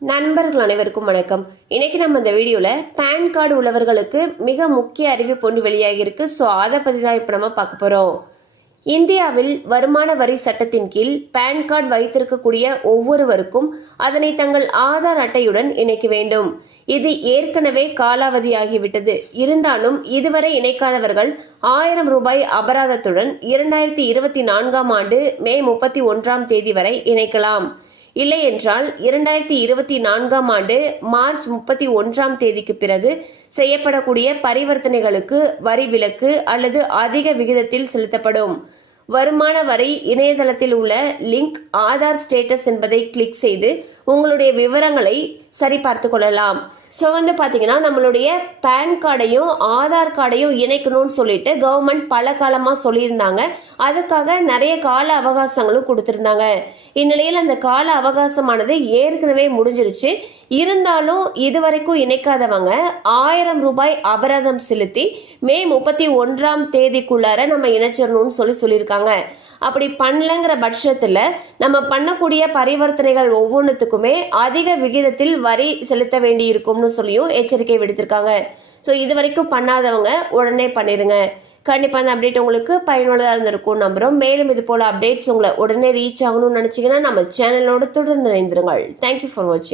நண்பர்கள் அனைவருக்கும் வணக்கம். இன்னைக்கு நம்ம இந்த வீடியோல பேன் கார்டு உள்ளவர்களுக்கு மிக முக்கிய அறிவிப்பு ஒன்று வெளியாகி இருக்கு. ஸோ அதை பத்தி தான் இப்போ நம்ம பார்க்க போறோம். இந்தியாவில் வருமான வரி சட்டத்தின் கீழ் பேன் கார்டு வைத்திருக்கக்கூடிய ஒவ்வொருவருக்கும் அதனை தங்கள் ஆதார் அட்டையுடன் இணைக்க வேண்டும். இது ஏற்கனவே காலாவதியாகிவிட்டது. இருந்தாலும் இதுவரை இணைக்காதவர்கள் 1000 ரூபாய் அபராதத்துடன் 2024 ஆண்டு மே 31 வரை இணைக்கலாம். இல்லை என்றால் 2024 ஆண்டு மார்ச் 31 பிறகு செய்யப்படக்கூடிய பரிவர்த்தனைகளுக்கு வரி விலக்கு அல்லது அதிக விகிதத்தில் செலுத்தப்படும். வருமான வரி இணையதளத்தில் உள்ள லிங்க் ஆதார் ஸ்டேட்டஸ் என்பதை கிளிக் செய்து உங்களுடைய விவரங்களை சரிபார்த்து கொள்ளலாம். ஸோ பார்த்தீங்கன்னா நம்மளுடைய பேன் கார்டையும் ஆதார் கார்டையும் இணைக்கணும்னு சொல்லிட்டு கவர்மெண்ட் பல காலமாக சொல்லியிருந்தாங்க. அதுக்காக நிறைய கால அவகாசங்களும் கொடுத்துருந்தாங்க. இந்நிலையில் அந்த கால அவகாசமானது ஏற்கனவே முடிஞ்சிருச்சு. இருந்தாலும் இதுவரைக்கும் இணைக்காதவங்க 1000 ரூபாய் அபராதம் செலுத்தி மே 31 நம்ம இணைச்சிடணும்னு சொல்லியிருக்காங்க. அப்படி பண்ணலங்கிற பட்சத்தில் நம்ம பண்ணக்கூடிய பரிவர்த்தனைகள் ஒவ்வொன்றுத்துக்குமே அதிக விகிதத்தில் வரி செலுத்த வேண்டி இருக்கும்னு சொல்லியும் எச்சரிக்கை விடுத்திருக்காங்க. ஸோ இது வரைக்கும் பண்ணாதவங்க உடனே பண்ணிடுங்க. கண்டிப்பாக அந்த அப்டேட் உங்களுக்கு பயனுள்ளதாக இருந்திருக்கும் நம்புகிறோம். மேலும் இது போல் அப்டேட்ஸ் உங்களை உடனே ரீச் ஆகணும்னு நினச்சிங்கன்னா நம்ம சேனலோடு தொடர்ந்து இணைந்திருங்கள். தேங்க்யூ ஃபார் வாட்சிங்.